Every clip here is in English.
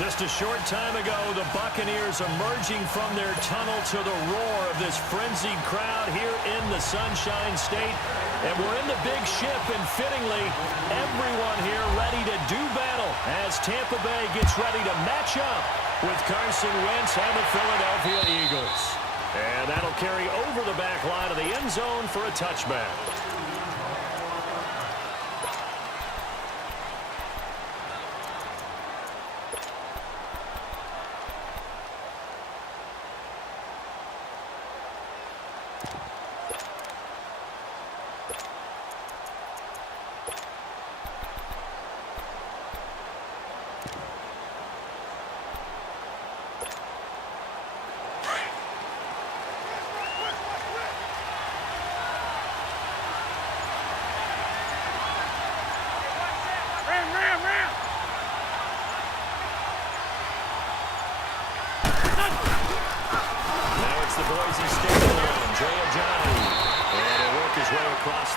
Just a short time ago, the Buccaneers emerging from their tunnel to the roar of this frenzied crowd here in the Sunshine State. And we're in the big ship, and fittingly, everyone here ready to do battle as Tampa Bay gets ready to match up with Carson Wentz and the Philadelphia Eagles. And that'll carry over the back line of the end zone for a touchback.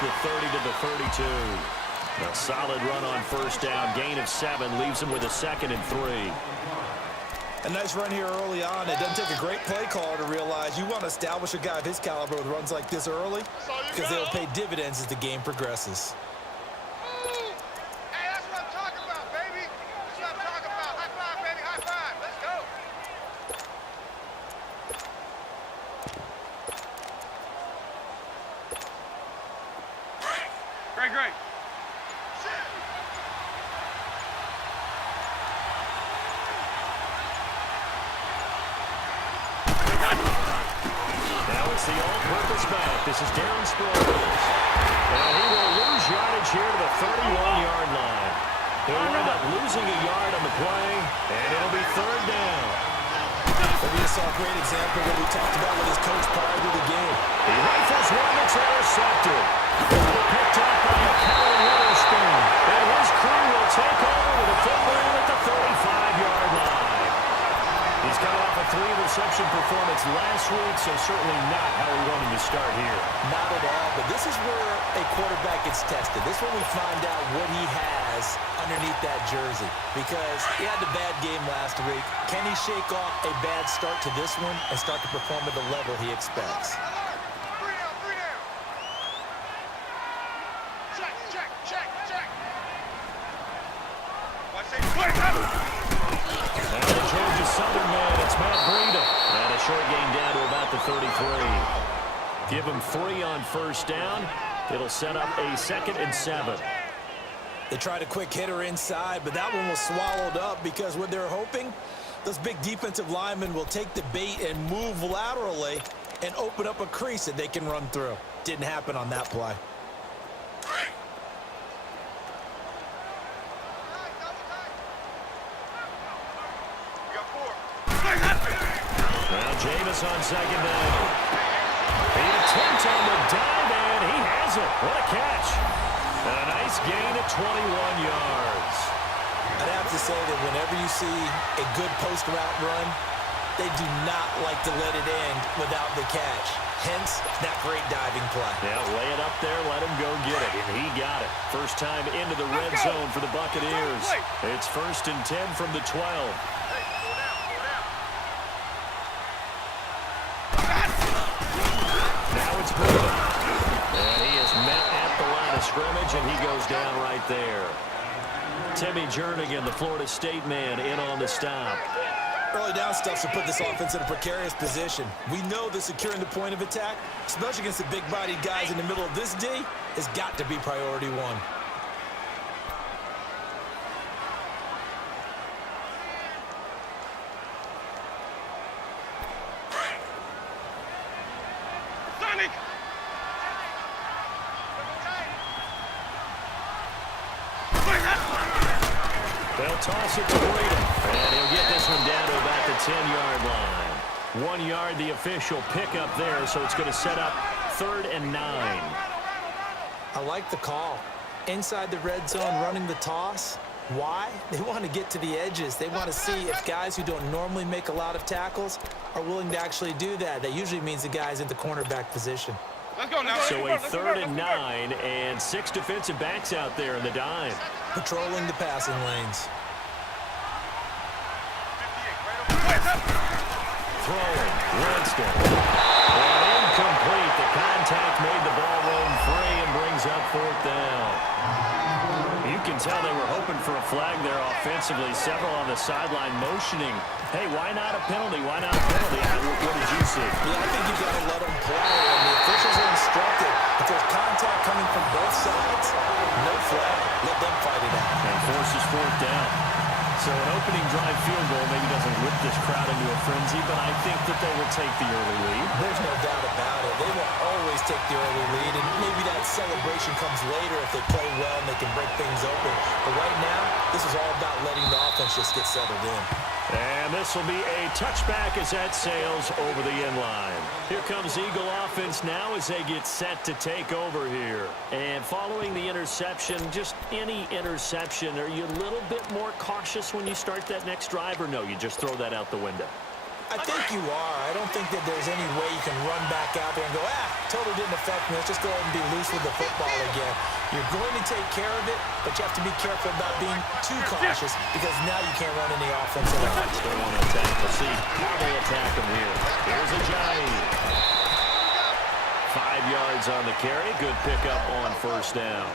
The 30 to the 32. A solid run on first down. Gain of 7 leaves him with a 2nd and 3. A nice run here early on. It doesn't take a great play caller to realize you want to establish a guy of his caliber with runs like this early because they'll pay dividends as the game progresses. This is Darren Sproles. And he will lose yardage here to the 31-yard line. He'll wind up losing a yard on the play, and it'll be 3rd down. We just saw a great example of what we talked about with his coach prior to the game. He rifles one that's intercepted. Picked up by McCallum Witherspoon. And his crew will take over with a football at the 35-yard line. He's coming off a 3-reception performance last week, so certainly not how we wanted to start here. Not at all, but this is where a quarterback gets tested. This is when we find out what he has underneath that jersey, because he had a bad game last week. Can he shake off a bad start to this one and start to perform at the level he expects? Southern man, it's Matt Breida. And a short gain down to about the 33. Give him 3 on first down. It'll set up a 2nd and 7. They tried a quick hitter inside, but that one was swallowed up because what they're hoping, those big defensive linemen will take the bait and move laterally and open up a crease that they can run through. Didn't happen on that play. Jameis on 2nd down. The attempt on the dive, and he has it. What a catch. A nice gain at 21 yards. I'd have to say that whenever you see a good post route run, they do not like to let it end without the catch. Hence, that great diving play. Yeah, lay it up there, let him go get it, and he got it. First time into the red zone for the Buccaneers. It's 1st and 10 from the 12. And he is met at the line of scrimmage, and he goes down right there. Timmy Jernigan, the Florida State man, in on the stop. Early down stuff should put this offense in a precarious position. We know that securing the point of attack, especially against the big-bodied guys in the middle of this D, has got to be priority 1. They'll toss it to Breida, and he'll get this one down to about the 10-yard line. 1 yard, the official pickup there, so it's going to set up 3rd and 9. I like the call. Inside the red zone, running the toss. Why? They want to get to the edges. They want to see if guys who don't normally make a lot of tackles are willing to actually do that. That usually means the guy's in the cornerback position. Let's go now. So a 3rd and 9 and 6 defensive backs out there in the dime. Patrolling the passing lanes. throwing. Winston. And incomplete. The contact made the ball roam free and brings up fourth down. You can tell they were hoping for a flag there offensively. Several on the sideline motioning. Hey, why not a penalty? Why not a penalty? What did you see? Yeah, I think you've got to let them play. And the officials are instructed. If there's contact coming from both sides, no flag. Let them fight it out. And forces fourth down. So an opening drive field goal maybe doesn't whip this crowd into a frenzy, but I think that they will take the early lead. There's no doubt about it. They will always take the early lead, and maybe that celebration comes later if they play well and they can break things open. But right now, this is all about letting the offense just get settled in. And this will be a touchback as that sails over the end line. Here comes Eagle offense now as they get set to take over here. And following the interception, just any interception, are you a little bit more cautious when you start that next drive, or no, you just throw that out the window? I think you are. I don't think that there's any way you can run back out there and go, totally didn't affect me. Let's just go ahead and be loose with the football again. You're going to take care of it, but you have to be careful about being too cautious because now you can't run any offense at all. Still want to attack. Let's see how they attack him here. Here's a Ajayi. 5 yards on the carry. Good pickup on first down.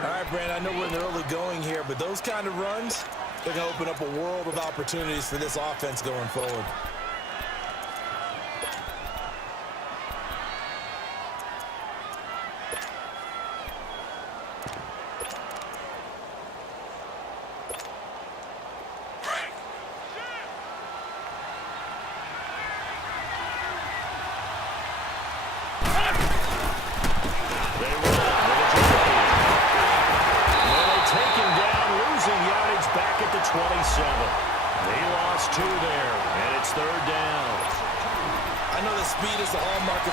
All right, Brandon, I know we're in the early going here, but those kind of runs, they're going to open up a world of opportunities for this offense going forward.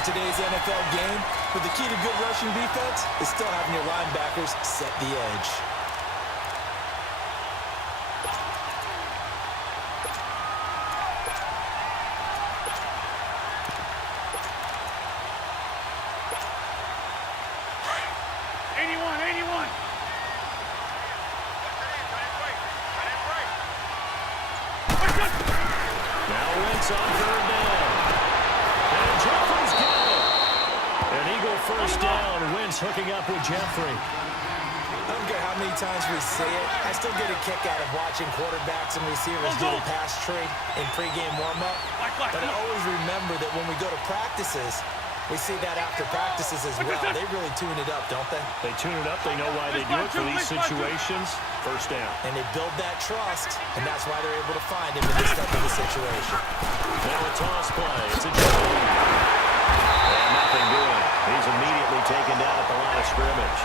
Today's NFL game, but the key to good rushing defense is still having your linebackers set the edge. Now Wentz on third down. And Jeffrey's got it. An Eagle first down. Wentz hooking up with Jeffrey. I don't care how many times we say it. I still get a kick out of watching quarterbacks and receivers do the pass trade in pregame warm-up. But I always remember that when we go to practices, we see that after practices as well. They really tune it up, don't they? They tune it up. They know why they do it for these situations. First down. And they build that trust, and that's why they're able to find him in this type of a situation. Now a toss play. It's a Ajayi. And nothing doing. He's immediately taken down at the line of scrimmage.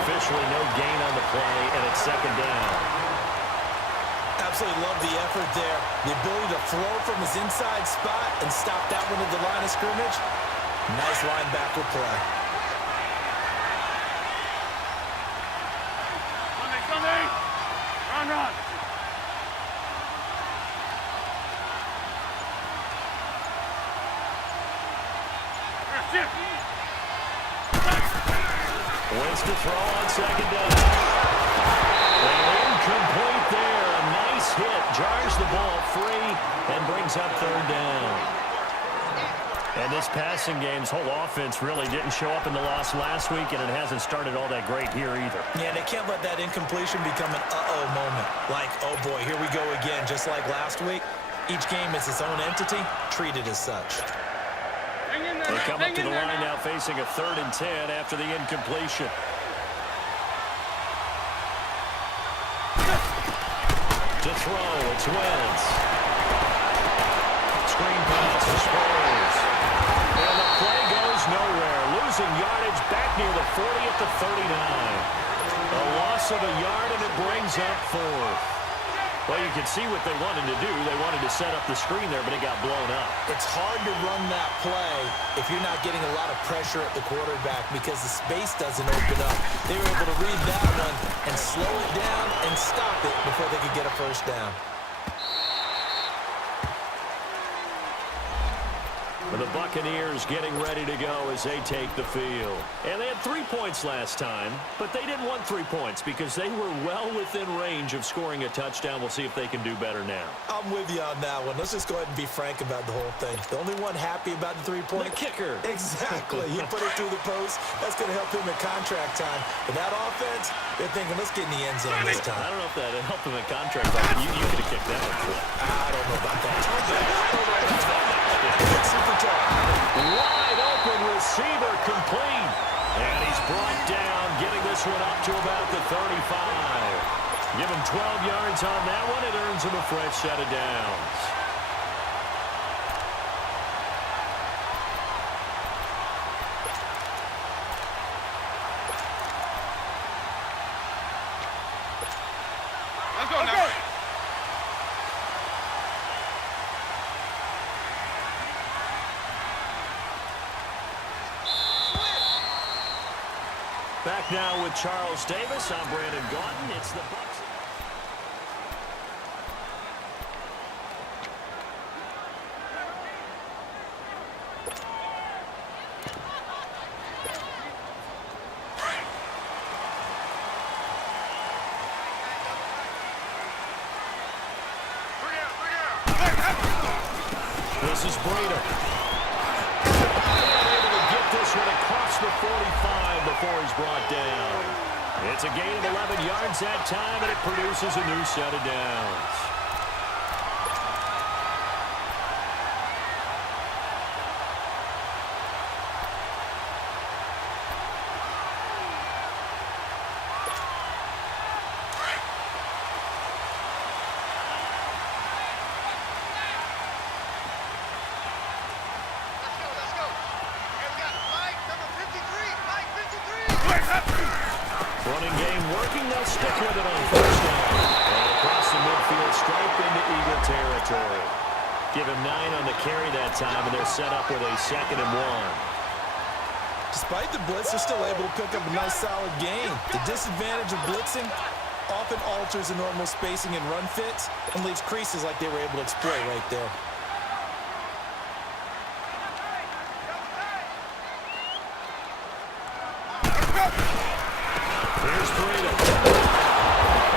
Officially no gain on the play, and it's second down. Absolutely love the effort there. The ability to throw from his inside spot and stop that one at the line of scrimmage. Nice linebacker play. Sunday. Run. Wins to throw on second down. And incomplete there. A nice hit. Jars the ball free and brings up third down. And this passing game's whole offense really didn't show up in the loss last week, and it hasn't started all that great here either. Yeah, they can't let that incompletion become an uh-oh moment. Like, oh boy, here we go again. Just like last week, each game is its own entity, treated as such. They come up to the line now facing a 3rd and 10 after the incompletion. To throw, it's Wentz. Screen pass to Sproles. And the play goes nowhere. Losing yardage back near the 40 at the 39. A loss of a yard, and it brings up 4th. Well, you can see what they wanted to do. They wanted to set up the screen there, but it got blown up. It's hard to run that play if you're not getting a lot of pressure at the quarterback because the space doesn't open up. They were able to read that one and slow it down and stop it before they could get a first down. The Buccaneers getting ready to go as they take the field. And they had 3 points last time, but they didn't want 3 points because they were well within range of scoring a touchdown. We'll see if they can do better now. I'm with you on that one. Let's just go ahead and be frank about the whole thing. The only one happy about the 3-point? The kicker. Exactly. You put it through the post. That's going to help him in contract time. But that offense, they're thinking, let's get in the end zone this time. I don't know if that helped him in contract time. You could have kicked that one for him. I don't know about that. I don't know about that. Super tough. Wide open receiver complete. And he's brought down, getting this one up to about the 35. Give him 12 yards on that one. It earns him a fresh set of downs. Let's go now. Back now with Charles Davis. I'm Brandon Gaunton. It's the Bucs. This is Breda. Able to get this one across the 45 before he's brought down. It's a gain of 11 yards that time, and it produces a new set of downs. Running game working. They'll stick with it on first down. And across the midfield stripe into Eagle territory. Give him 9 on the carry that time, and they're set up with a 2nd and 1. Despite the blitz, they're still able to pick up a nice solid gain. The disadvantage of blitzing often alters the normal spacing and run fits and leaves creases like they were able to exploit right there. Here's Breda.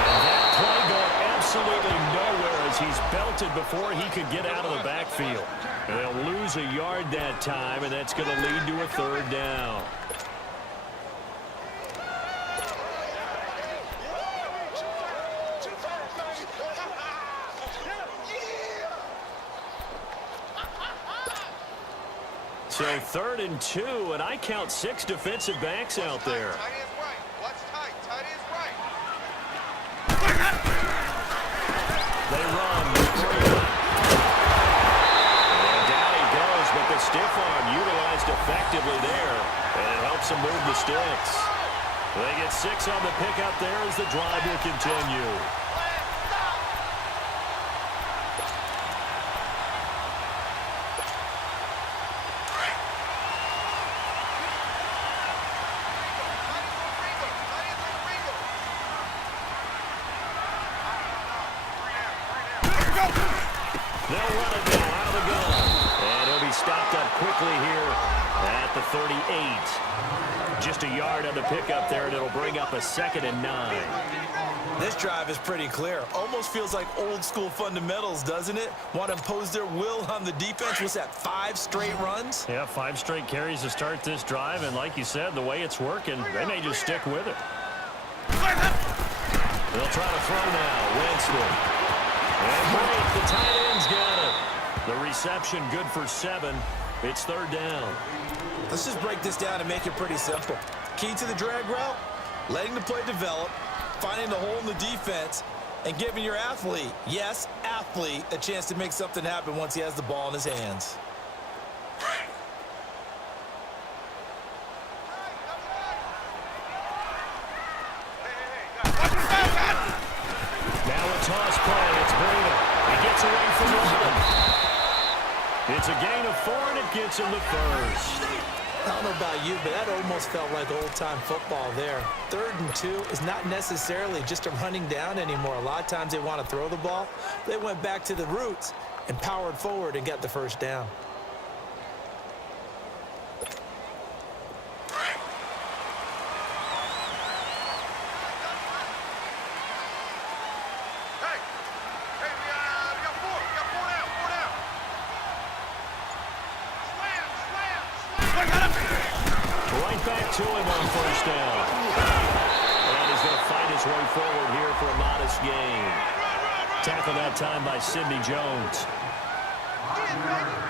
And that play going absolutely nowhere as he's belted before he could get out of the backfield. And they'll lose a yard that time, and that's going to lead to a 3rd down. So 3rd and 2, and I count 6 defensive backs out there. Tight end's right. What's tight? Tight end's right. They run. And down he goes, but the stiff arm utilized effectively there, and it helps them move the sticks. They get 6 on the pickup there as the drive will continue. They'll run it now out of the gun. And he'll be stopped up quickly here at the 38. Just a yard on the pickup there, and it'll bring up a 2nd and 9. This drive is pretty clear. Almost feels like old school fundamentals, doesn't it? Want to impose their will on the defense. What's that, 5 straight runs? Yeah, 5 straight carries to start this drive, and like you said, the way it's working, they may just stick with it. They'll try to throw now. Winston. And great, the tight end's got it. The reception good for 7. It's 3rd down. Let's just break this down and make it pretty simple. Key to the drag route, letting the play develop, finding the hole in the defense, and giving your athlete, yes, athlete, a chance to make something happen once he has the ball in his hands. Now a toss play. It's Breda. He gets away from one. It's a gain of 4, and it gets him the 1st. I don't know about you, but that almost felt like old-time football there. 3rd and 2 is not necessarily just a running down anymore. A lot of times they want to throw the ball. They went back to the roots and powered forward and got the 1st down. it back to him on first down. And he's going to fight his way forward here for a modest gain. Tackle that time by Sidney Jones.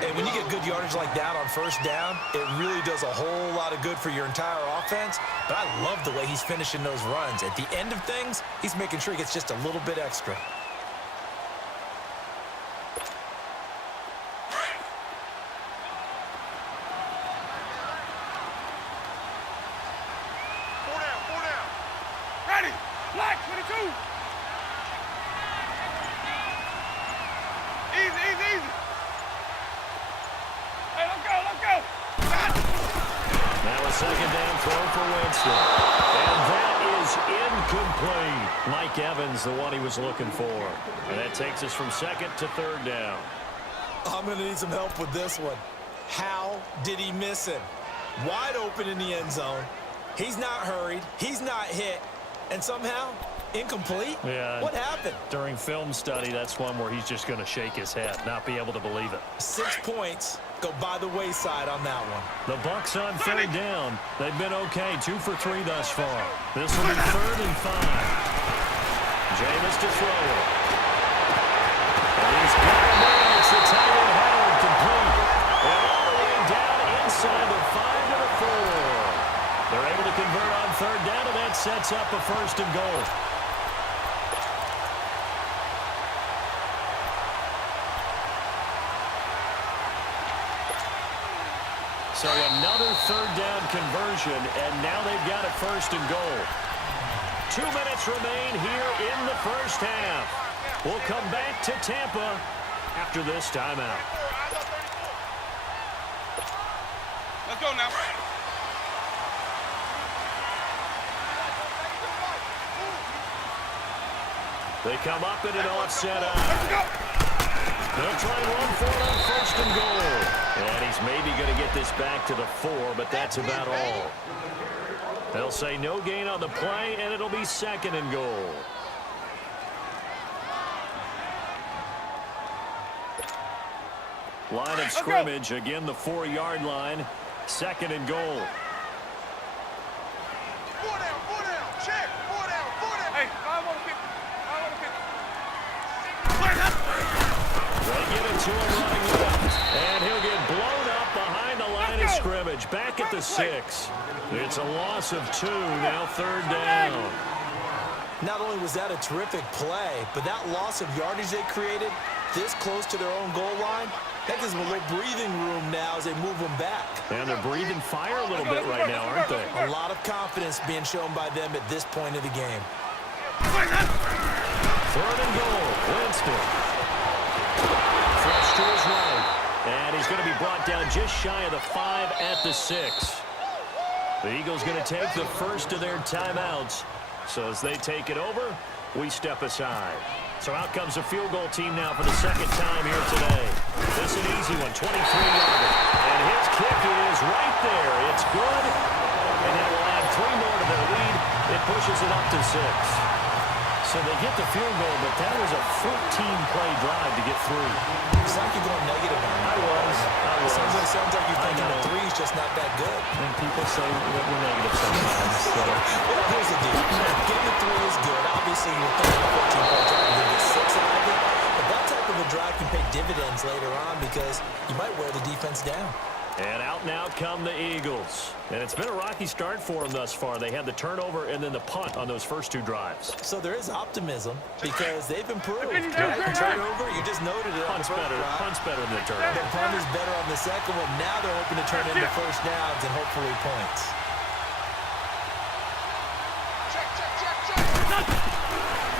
And when you get good yardage like that on first down, it really does a whole lot of good for your entire offense. But I love the way he's finishing those runs. At the end of things, he's making sure he gets just a little bit extra. Second down throw for Winston. And that is incomplete. Mike Evans, the one he was looking for. And that takes us from second to third down. I'm going to need some help with this one. How did he miss him? Wide open in the end zone. He's not hurried. He's not hit. And somehow, incomplete? Yeah. What happened? During film study, that's one where he's just going to shake his head, not be able to believe it. 6 points go by the wayside on that one. The Bucs on third down. They've been okay, 2 for 3 thus far. This will be 3rd and 5. Jameis to throw it. And he's got it there. It's the tight end Howard complete. And all the way down inside the 5 to the 4. They're able to convert on third down, and that sets up a 1st and goal. So another third down conversion, and now they've got a 1st and goal. 2 minutes remain here in the first half. We'll come back to Tampa after this timeout. Let's go now. They come up in an offset eye. They'll try and run for it on 1st and goal. And he's maybe going to get this back to the 4, but that's about all. They'll say no gain on the play, and it'll be 2nd and goal. Line of scrimmage, again the 4-yard line. 2nd and goal. 4 down, check, 4 down. Hey, I want to pick. They give it to him running left. And he'll get blown up behind the line of scrimmage. Back at the 6. It's a loss of 2, now 3rd down. Not only was that a terrific play, but that loss of yardage they created this close to their own goal line, that gives them a little breathing room now as they move them back. And they're breathing fire a little bit right now, aren't they? A lot of confidence being shown by them at this point of the game. 3rd and goal. Winston. Flush to his right. And he's going to be brought down just shy of the 5 at the 6. The Eagles going to take the first of their timeouts. So as they take it over, we step aside. So out comes a field goal team now for the 2nd time here today. This is an easy one, 23-yarder. And his kick is right there. It's good. And that will add 3 more to their lead. It pushes it up to 6. So they get the field goal, but that was a 14-play drive to get through. It's like you're going negative on that. I was. Sounds like you're thinking the 3 is just not that good. And people say that we're negative sometimes. So. Well, here's the deal. Getting the 3 is good. Obviously, you're thinking a 14-play drive. You're going to get 6 out of it. But that type of a drive can pay dividends later on because you might wear the defense down. And out now come the Eagles. And it's been a rocky start for them thus far. They had the turnover and then the punt on those first 2 drives. So there is optimism because they've improved. Right? Turnover, you just noted it. Punt's better than the turnover. The punt is better on the second one. Now they're hoping to turn into first downs and hopefully points.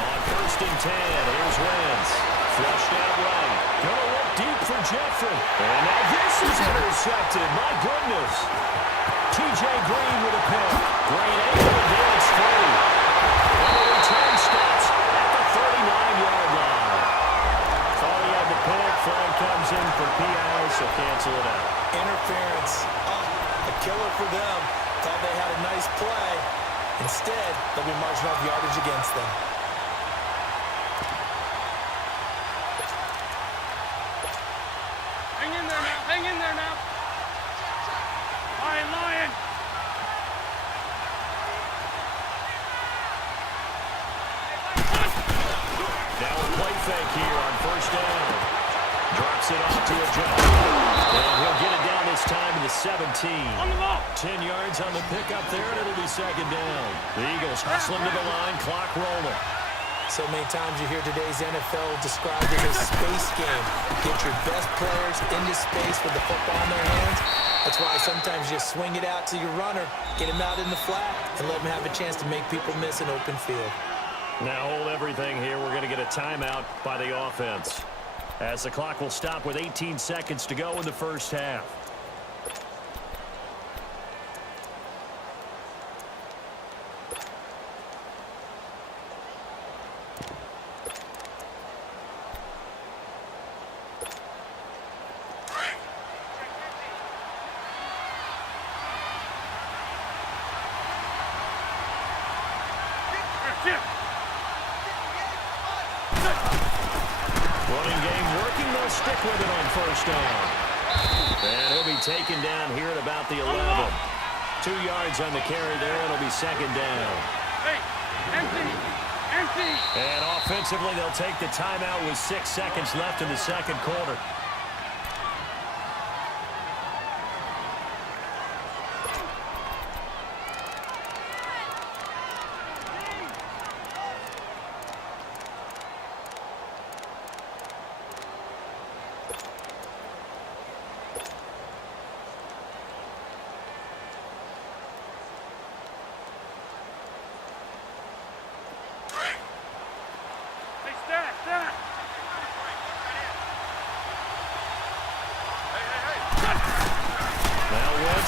On 1st and 10, here's Wentz. Flushed out right. Gonna look deep for Jeffrey. And now this is intercepted. My goodness. T.J. Green with a pick. Green able to dance free. And the return stops at the 39-yard line. Thought he had the pick. Flag comes in for PI, so cancel it out. Interference. A killer for them. Thought they had a nice play. Instead, they'll be marching off yardage against them. Hang in there now. Lion. fake here on first down. Drops it off to a Jones. And he'll get it down this time to the 17. 10 yards on the pickup there, and it'll be second down. The Eagles hustling to the line, clock rolling. So many times you hear today's NFL described as a space game. Get your best players into space with the football in their hands. That's why sometimes you swing it out to your runner, get him out in the flat, and let him have a chance to make people miss an open field. Now hold everything here. We're going to get a timeout by the offense, as the clock will stop with 18 seconds to go in the first half. Running game working. They'll stick with it on first down. And he'll be taken down here at about the 11. 2 yards on the carry there. It'll be second down. Hey, empty. And offensively, they'll take the timeout with 6 seconds left in the second quarter.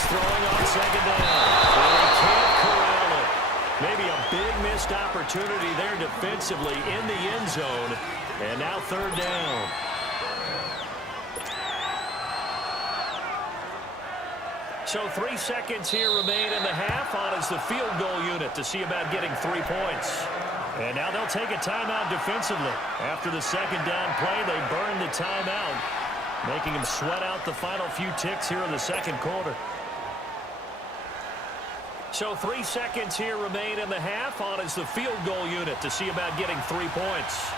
Throwing on second down. And they can't corral it. Maybe a big missed opportunity there defensively in the end zone. And now third down. So 3 seconds here remain in the half on as the field goal unit to see about getting 3 points. And now they'll take a timeout defensively. After the second down play, they burn the timeout, making them sweat out the final few ticks here in the second quarter. So 3 seconds here remain in the half on as the field goal unit to see about getting 3 points.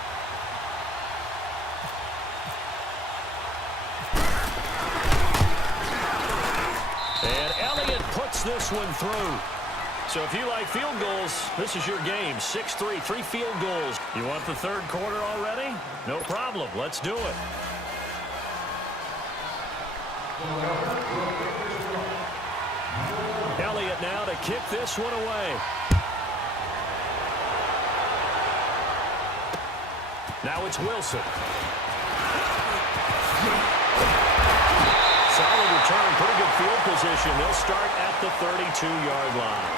And Elliott puts this one through. So if you like field goals, this is your game. 6-3, 3 field goals. You want the third quarter already? No problem. Let's do it. Elliott now to kick this one away. Now it's Wilson. Solid return, pretty good field position. They'll start at the 32-yard line.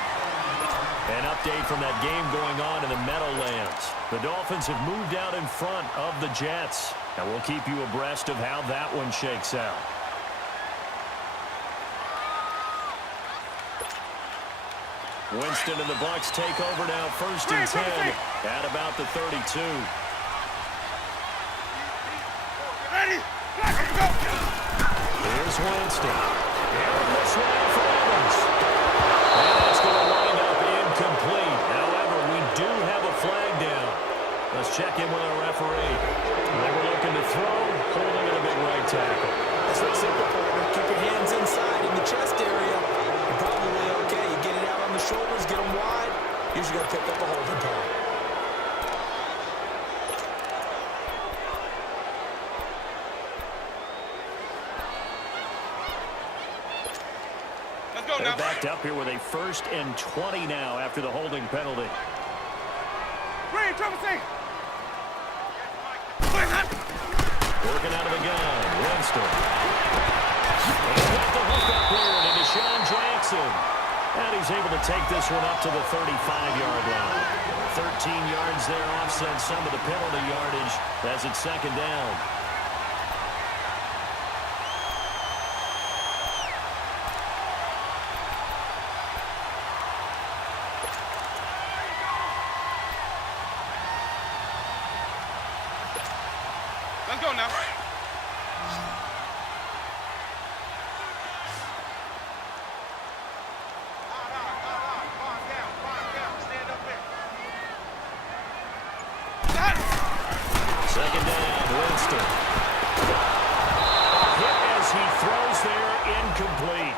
An update from that game going on in the Meadowlands. The Dolphins have moved out in front of the Jets, and we'll keep you abreast of how that one shakes out. Winston and the Bucs take over now, 1st and 10 at about the 32. Ready? Here's Winston. And this one out for Evans. And that's going to wind up incomplete. However, we do have a flag down. Let's check in with our referee. They were looking to throw, holding at a big right tackle. That's real simple, partner. Keep your hands inside in the chest area. You're probably okay. You get it out on the shoulders, get them wide. Usually going to pick up a holding call. They're backed up here with a 1st and 20 now after the holding penalty. Working out of the gun, Winston. He's got the hook up here to Deshaun Jackson. And he's able to take this one up to the 35-yard line. 13 yards there offsets some of the penalty yardage as it's second down. Let's go now. Winston. A hit as he throws there, incomplete.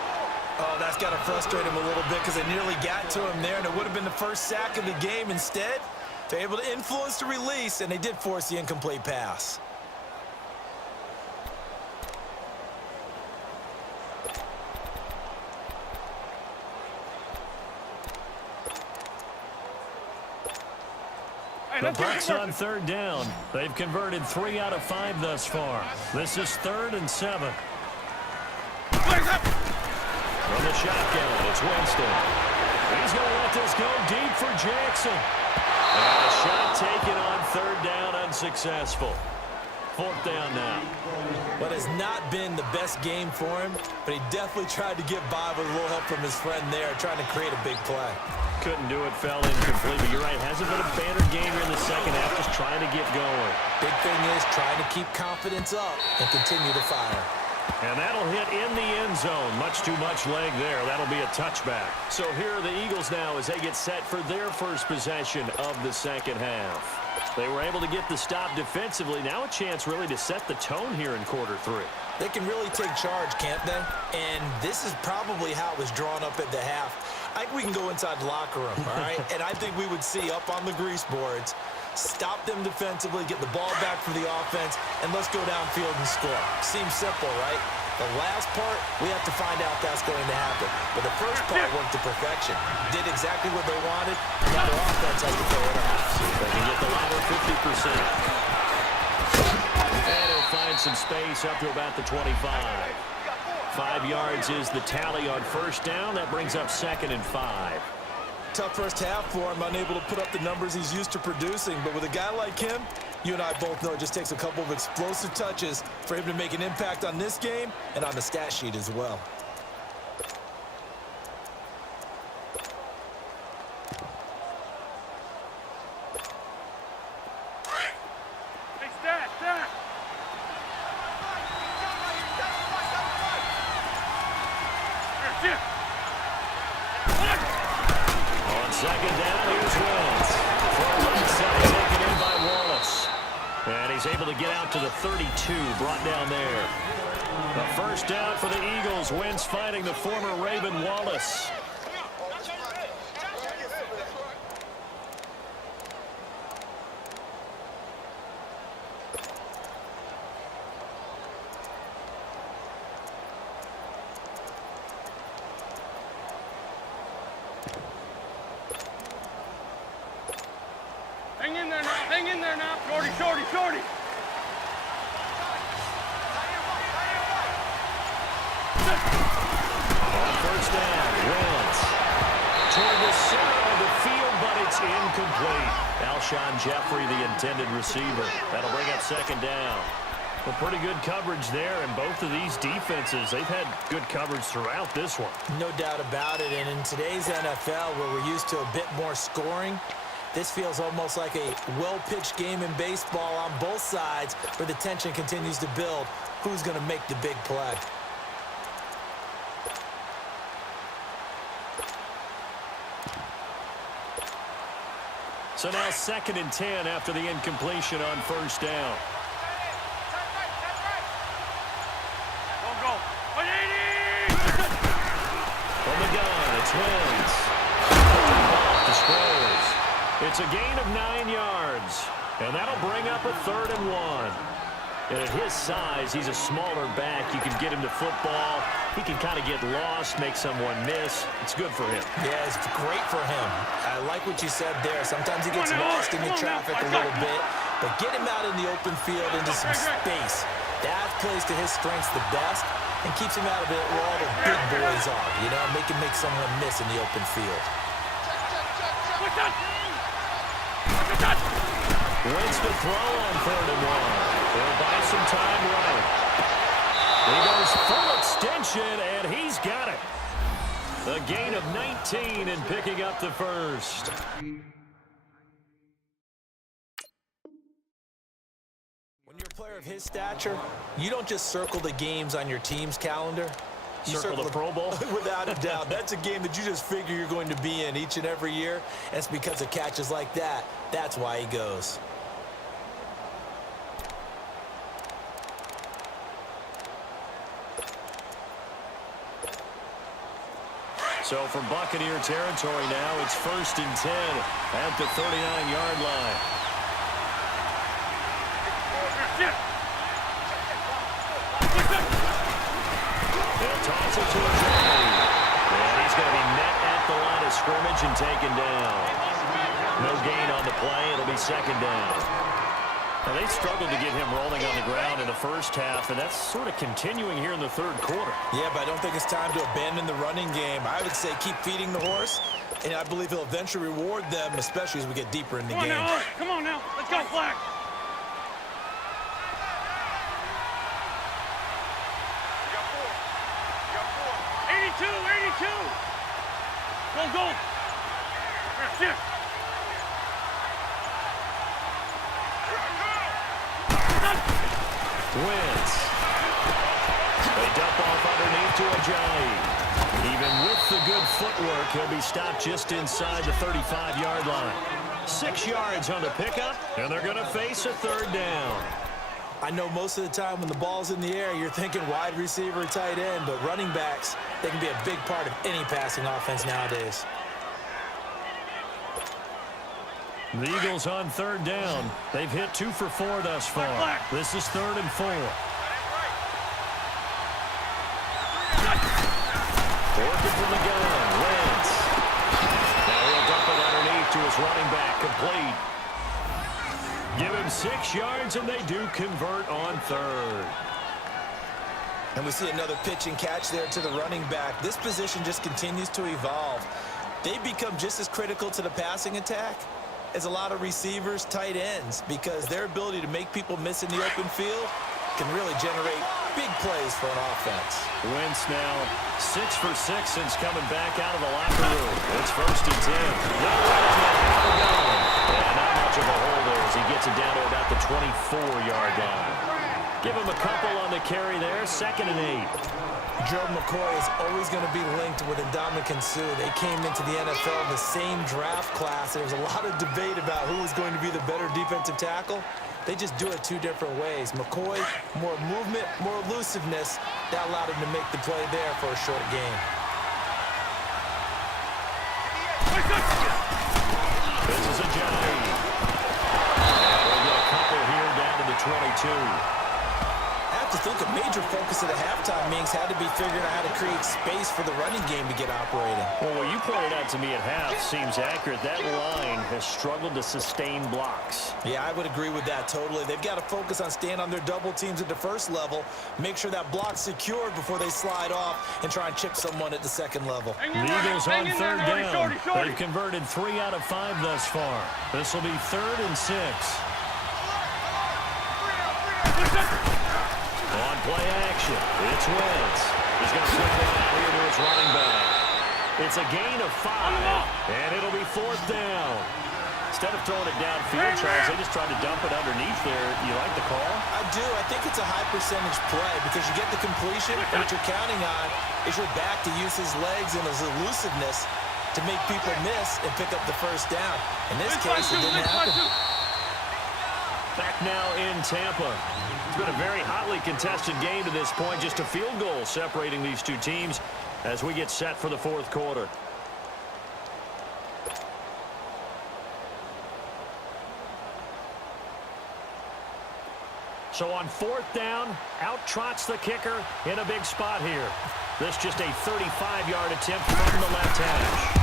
Oh, that's got to frustrate him a little bit because they nearly got to him there, and it would have been the first sack of the game. Instead, they're able to influence the release, and they did force the incomplete pass. The Bucs on third down. They've converted 3 out of 5 thus far. This is 3rd and 7. From the shotgun, it's Winston. He's going to let this go deep for Jackson. And a shot taken on 3rd down, unsuccessful. 4th down now. What has not been the best game for him, but he definitely tried to get by with a little help from his friend there, trying to create a big play. Couldn't do it, fell incomplete, but you're right, hasn't been a banner game here in the second half, just trying to get going. Big thing is trying to keep confidence up and continue to fire. And that'll hit in the end zone. Much too much leg there. That'll be a touchback. So here are the Eagles now as they get set for their first possession of the second half. They were able to get the stop defensively. Now a chance really to set the tone here in quarter 3. They can really take charge, can't they? And this is probably how it was drawn up at the half. I think we can go inside the locker room, all right? And I think we would see up on the grease boards, stop them defensively, get the ball back for the offense, and let's go downfield and score. Seems simple, right? The last part, we have to find out that's going to happen. But the first part worked to perfection. Did exactly what they wanted, and now their offense has to throw it off. They can get the latter 50%. And he'll find some space up to about the 25. 5 yards is the tally on first down. That brings up 2nd and 5. Tough first half for him, unable to put up the numbers he's used to producing. But with a guy like him, you and I both know it just takes a couple of explosive touches for him to make an impact on this game and on the stat sheet as well. On second down, here's Wentz. From right side, taken in by Wallace. And he's able to get out to the 32, brought down there. The first down for the Eagles. Wentz finding the former Raven Wallace. Hang in there now. Shorty, shorty, shorty. On first down, Wentz toward the center of the field, but it's incomplete. Alshon Jeffrey, the intended receiver. That'll bring up 2nd down. Well, pretty good coverage there, and both of these defenses, they've had good coverage throughout this one. No doubt about it, and in today's NFL, where we're used to a bit more scoring, this feels almost like a well-pitched game in baseball on both sides where the tension continues to build. Who's going to make the big play? So now 2nd and 10 after the incompletion on first down. Go. From the gun, it's Wentz. The Squares. It's a gain of 9 yards. And that'll bring up a 3rd and 1. And at his size, he's a smaller back. You can get him to football. He can kind of get lost, make someone miss. It's good for him. Yeah, it's great for him. I like what you said there. Sometimes he gets lost in the traffic a little bit, but get him out in the open field into some space. That plays to his strengths the best and keeps him out of it where all the big boys are, you know, make someone miss in the open field. Wentz to throw on 3rd and 1. They'll buy some time running. He goes full extension, and he's got it. A gain of 19 and picking up the first. When you're a player of his stature, you don't just circle the games on your team's calendar. You Circle the Pro Bowl? Without a doubt. That's a game that you just figure you're going to be in each and every year. And it's because of catches like that. That's why he goes. So from Buccaneer territory now, it's 1st and 10 at the 39-yard line. They'll toss it to Ajayi. And he's going to be met at the line of scrimmage and taken down. No gain on the play. It'll be 2nd down. Now, they struggled to get him rolling on the ground in the first half, and that's sort of continuing here in the 3rd quarter. Yeah, but I don't think it's time to abandon the running game. I would say keep feeding the horse, and I believe he'll eventually reward them, especially as we get deeper in the game. Come on now. Let's go, flag. You got four. 82. Go. Here, shift. Wentz. They dump off underneath to Ajayi. Even with the good footwork, he'll be stopped just inside the 35-yard line. 6 yards on the pickup, and they're going to face a 3rd down. I know most of the time when the ball's in the air, you're thinking wide receiver, tight end, but running backs, they can be a big part of any passing offense nowadays. The Eagles on 3rd down. They've hit 2 for 4 thus far. This is 3rd and 4. Working from the gun, Wentz. Now he'll dump it underneath to his running back, complete. Give him 6 yards, and they do convert on 3rd. And we see another pitch and catch there to the running back. This position just continues to evolve. They become just as critical to the passing attack as a lot of receivers, tight ends, because their ability to make people miss in the open field can really generate big plays for an offense. Wentz now 6 for 6 since coming back out of the locker room. It's 1st and 10. And not much of a hole there as he gets it down to about the 24-yard line. Give him a couple on the carry there. 2nd and 8. Gerald McCoy is always going to be linked with Ndamukong Suh. They came into the NFL in the same draft class. There was a lot of debate about who was going to be the better defensive tackle. They just do it 2 different ways. McCoy, more movement, more elusiveness. That allowed him to make the play there for a short gain. This is Ajayi. We'll get a couple here down to the 22. I have to think a major focus of the halftime meetings had to be figuring out how to create space for the running game to get operating. Well, what you pointed out to me at half seems accurate. That line has struggled to sustain blocks. Yeah, I would agree with that totally. They've got to focus on staying on their double teams at the first level, make sure that block's secured before they slide off and try and chip someone at the second level. The Eagles on 3rd down. They've converted 3 out of 5 thus far. This will be 3rd and 6. On play action, it's Wentz. He's going to flip it out here to his running back. It's a gain of 5, and it'll be 4th down. Instead of throwing it downfield, Charles, they just tried to dump it underneath there. You like the call? I do. I think it's a high percentage play because you get the completion, and what you're counting on is your back to use his legs and his elusiveness to make people miss and pick up the 1st down. In this case, it didn't happen. Back now in Tampa. It's been a very hotly contested game to this point. Just a field goal separating these 2 teams as we get set for the 4th quarter. So on 4th down, out trots the kicker in a big spot here. This just a 35-yard attempt from the left hash.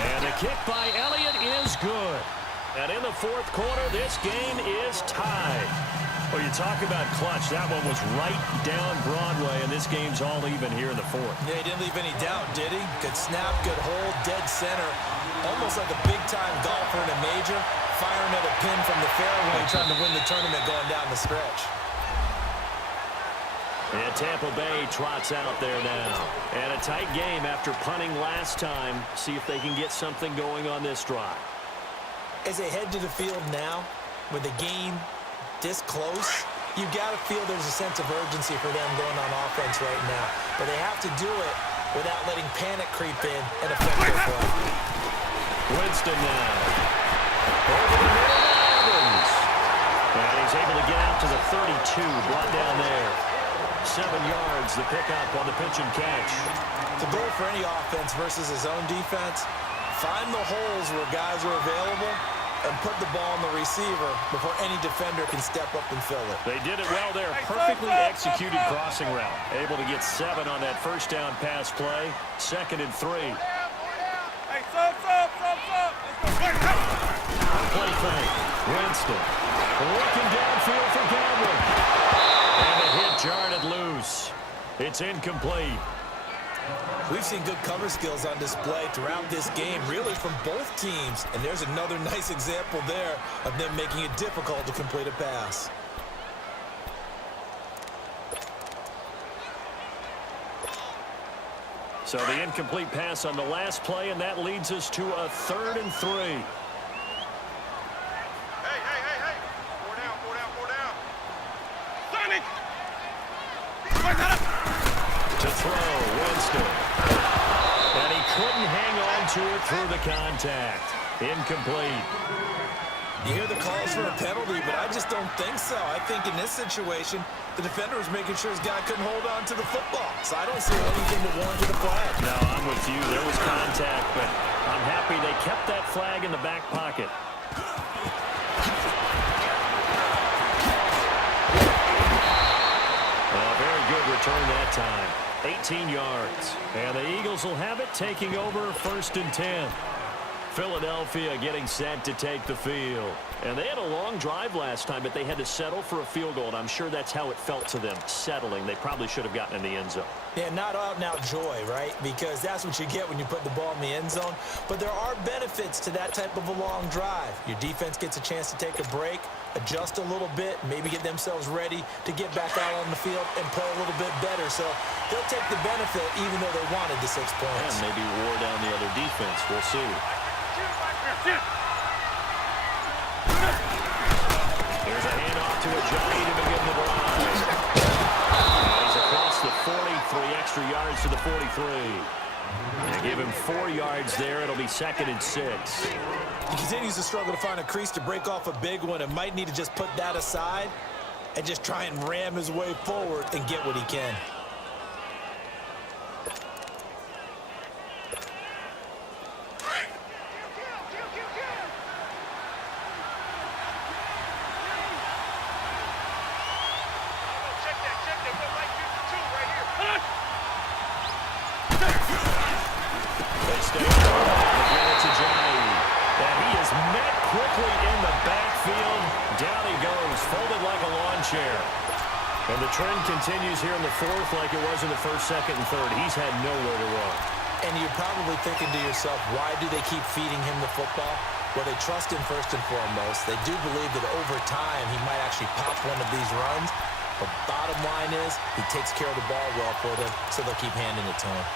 And the kick by Elliott is good. And in the 4th quarter, this game is tied. Well, you talk about clutch. That one was right down Broadway, and this game's all even here in the 4th. Yeah, he didn't leave any doubt, did he? Good snap, good hold, dead center. Almost like a big-time golfer in a major, firing at a pin from the fairway, trying to win the tournament going down the stretch. And Tampa Bay trots out there now. And a tight game after punting last time. See if they can get something going on this drive. As they head to the field now, with the game this close, you've got to feel there's a sense of urgency for them going on offense right now. But they have to do it without letting panic creep in and affect their play. Winston now. Over the middle of Evans. And he's able to get out to the 32, brought down there. 7 yards, the pickup on the pitch and catch. The goal for any offense versus his own defense, find the holes where guys are available and put the ball on the receiver before any defender can step up and fill it. They did it well there. Perfectly executed crossing route. Able to get 7 on that first down pass play. 2nd and 3. Hey, stop. Play fake. Winston looking downfield for Gamble. And a hit jarred it loose. It's incomplete. We've seen good cover skills on display throughout this game, really from both teams. And there's another nice example there of them making it difficult to complete a pass. So the incomplete pass on the last play, and that leads us to a 3rd and 3. Hey. 4 down. Sonic! To throw, Winston. And he couldn't hang on to it through the contact. Incomplete. You hear the calls for a penalty, but I just don't think so. I think in this situation, the defender was making sure his guy couldn't hold on to the football. So I don't see anything to warrant the flag. No, I'm with you. There was contact, but I'm happy they kept that flag in the back pocket. Very good return that time. 18 yards. And the Eagles will have it, taking over 1st and 10. Philadelphia getting set to take the field. And they had a long drive last time, but they had to settle for a field goal, and I'm sure that's how it felt to them, settling. They probably should have gotten in the end zone. Yeah, not out-and-out joy, right? Because that's what you get when you put the ball in the end zone. But there are benefits to that type of a long drive. Your defense gets a chance to take a break, adjust a little bit, maybe get themselves ready to get back out on the field and play a little bit better. So they'll take the benefit even though they wanted the 6 points. And maybe wore down the other defense. We'll see. Here's a handoff to Ajayi to begin the drive. He's across the 40, 3 extra yards to the 43. They give him 4 yards there. It'll be 2nd and 6. He continues to struggle to find a crease to break off a big one and might need to just put that aside and just try and ram his way forward and get what he can. And the trend continues here in the 4th like it was in the 1st, 2nd, and 3rd. He's had nowhere to run. And you're probably thinking to yourself, why do they keep feeding him the football? Well, they trust him first and foremost. They do believe that over time he might actually pop one of these runs. But bottom line is he takes care of the ball well for them, so they'll keep handing it to him.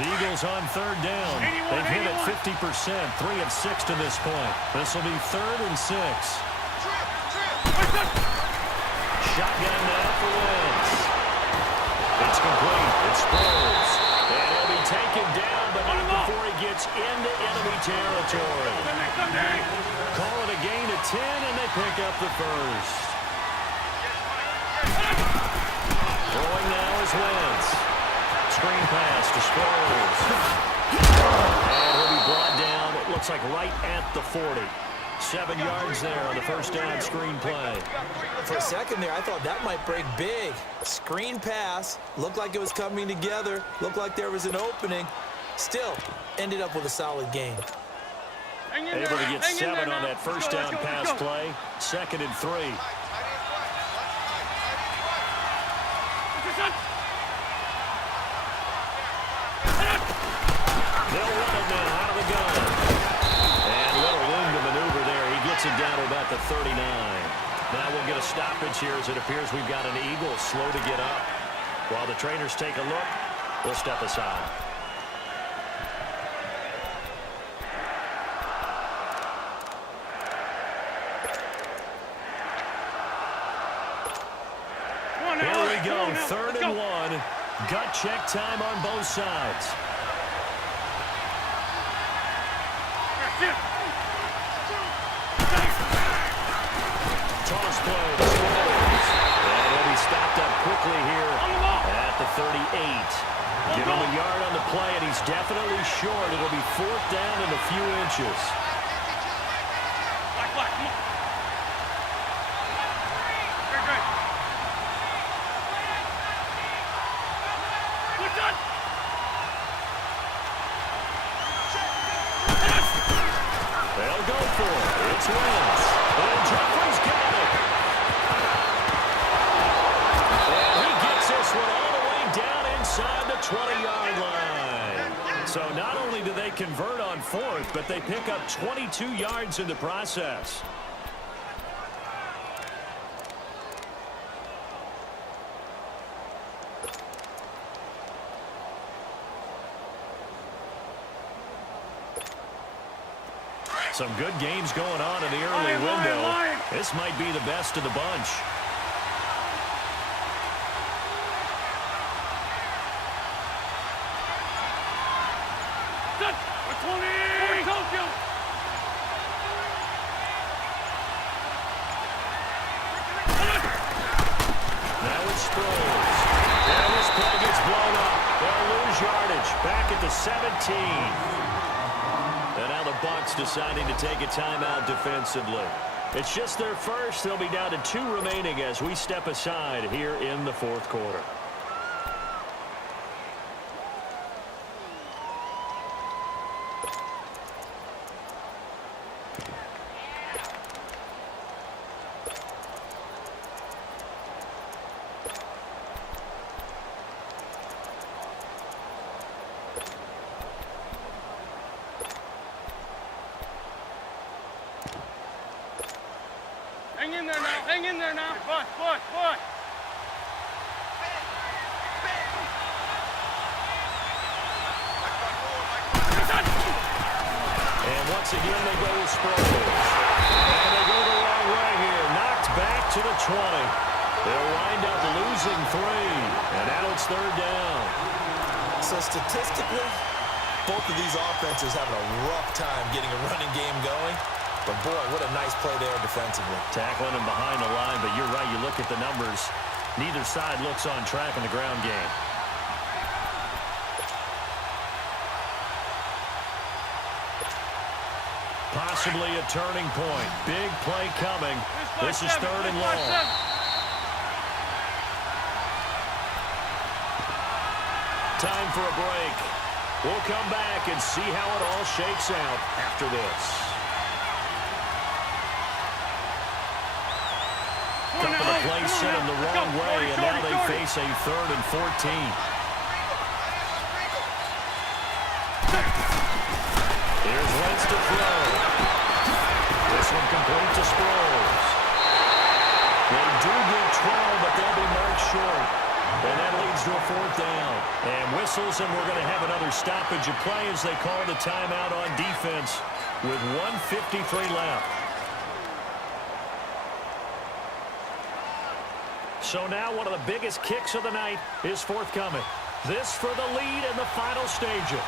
The Eagles on 3rd down. They've hit it 50%, 3 of 6 to this point. This will be 3rd and 6. Shotgun now for Wentz. It's complete. It Sproles. And he'll be taken down, but not before he gets into enemy territory. Call it a gain of 10, and they pick up the first. Throwing now is Wentz. Screen pass to Sproles. And he'll be brought down, it looks like right at the 40. 7 yards there on the first down screen play. For a second there, I thought that might break big. Screen pass, looked like it was coming together, looked like there was an opening. Still, ended up with a solid gain. Able to get 7 on that first down pass play. 2nd and 3. They'll run it now out of the gun. And little room to maneuver there. He gets it down to about the 39. Now we'll get a stoppage here as it appears we've got an Eagle slow to get up. While the trainers take a look, we'll step aside. Here we go, 3rd and 1. Gut check time on both sides. Toss play. And he'll be stopped up quickly here at the 38. Give him a yard on the play, and he's definitely short. It'll be 4th down and a few inches. They'll go for it. It's Wentz. And Jeffrey's got it. And he gets this one all the way down inside the 20-yard line. So not only do they convert on 4th, but they pick up 22 yards in the process. Some good games going on in the early window. This might be the best of the bunch. Now it's Sproles. And this play gets blown up. They'll lose yardage. Back at the 17. And now the Bucs deciding to take a timeout defensively. It's just their first. They'll be down to 2 remaining as we step aside here in the 4th quarter. Hang in there now. Hang in there now. Foot. And once again, they go with Sproles. And they go the wrong way here. Knocked back to the 20. They'll wind up losing 3. And now it's 3rd down. So statistically, both of these offenses having a rough time getting a running game going. But, boy, what a nice play there defensively. Tackling him behind the line, but you're right. You look at the numbers. Neither side looks on track in the ground game. Possibly a turning point. Big play coming. This is 3rd and long. Time for a break. We'll come back and see how it all shakes out after this. Couple of plays set him the wrong way, and now they face a 3rd and 14. Here's Wentz to throw. This one complete to Sproles. They do get 12, but they'll be marked short. And that leads to a 4th down. And whistles, and we're going to have another stoppage of play as they call the timeout on defense with 1:53 left. So now one of the biggest kicks of the night is forthcoming. This for the lead in the final stages.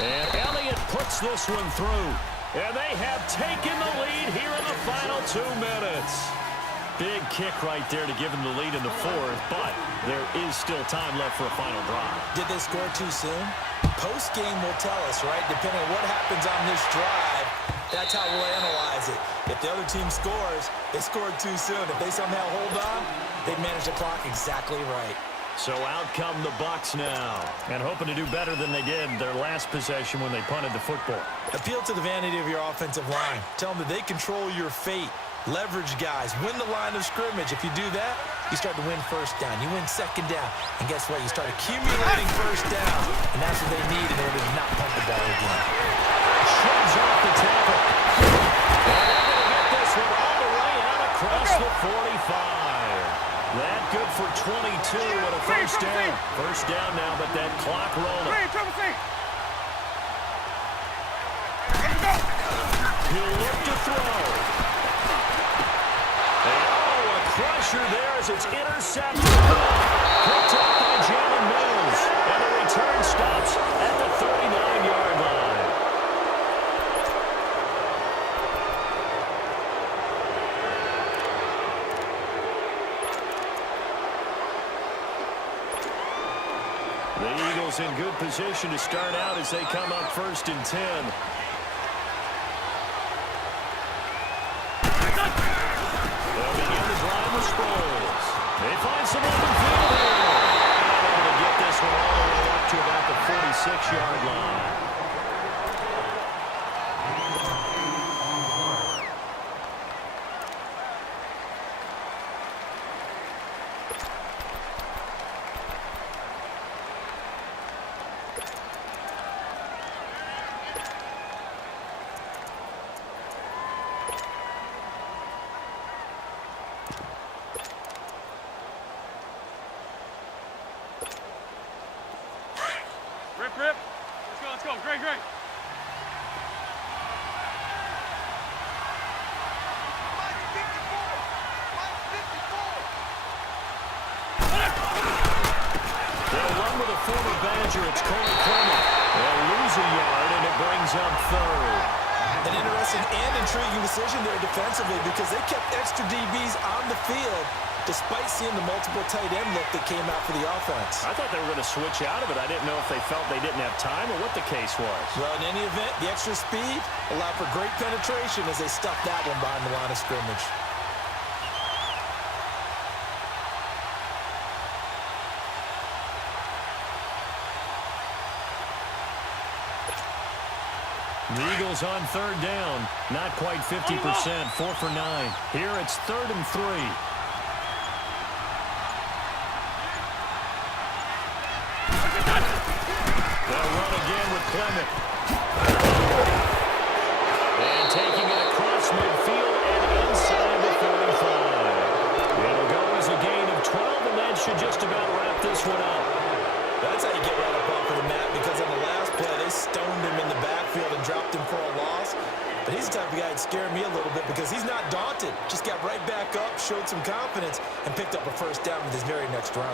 And Elliott puts this one through. And they have taken the lead here in the final 2 minutes. Big kick right there to give them the lead in the 4th, but there is still time left for a final drive. Did they score too soon? Post-game will tell us, right? Depending on what happens on this drive, that's how we'll analyze it. If the other team scores, they scored too soon. If they somehow hold on, they manage the clock exactly right. So out come the Bucs now, and hoping to do better than they did their last possession when they punted the football. Appeal to the vanity of your offensive line. Tell them that they control your fate. Leverage guys. Win the line of scrimmage. If you do that, you start to win 1st down. You win 2nd down. And guess what? You start accumulating 1st down. And that's what they need in order to not punt the ball again. Shoves off the tackle. And they're going to get this one all the way out across the 45. That good for 22 with a 1st down. 1st down now, but that clock rolling. He'll look to throw. A crusher there as it's intercepted. Picked up by Jalen Mills. And the return stops at the 39-yard line. Eagles in good position to start out as they come up 1st and 10. They'll begin the drive with Sproles. They find some open field here. And able to get this one all the way up to about the 46-yard line. Rip. Let's go. Great. They'll run with a former Badger. It's Corey Clement. They'll lose a yard, and it brings up 3rd. An interesting and intriguing decision there defensively because they kept extra DBs on the field despite seeing the multiple tight end look that came out for the offense. I thought they were going to switch out of it. I didn't know if they felt they didn't have time or what the case was. Well, in any event, the extra speed allowed for great penetration as they stuffed that one behind the line of scrimmage. The Eagles on 3rd down. Not quite 50%. 4 for 9. Here it's 3rd and 3. They'll run again with Clement. And taking it across midfield and inside the 35. It'll go as a gain of 12, and that should just about wrap this one up. That's how you get right up off of the mat because on the last play, they stoned him in the backfield and dropped him for a loss. But he's the type of guy that scared me a little bit because he's not daunted. Just got right back up, showed some confidence, and picked up a 1st down with his very next run.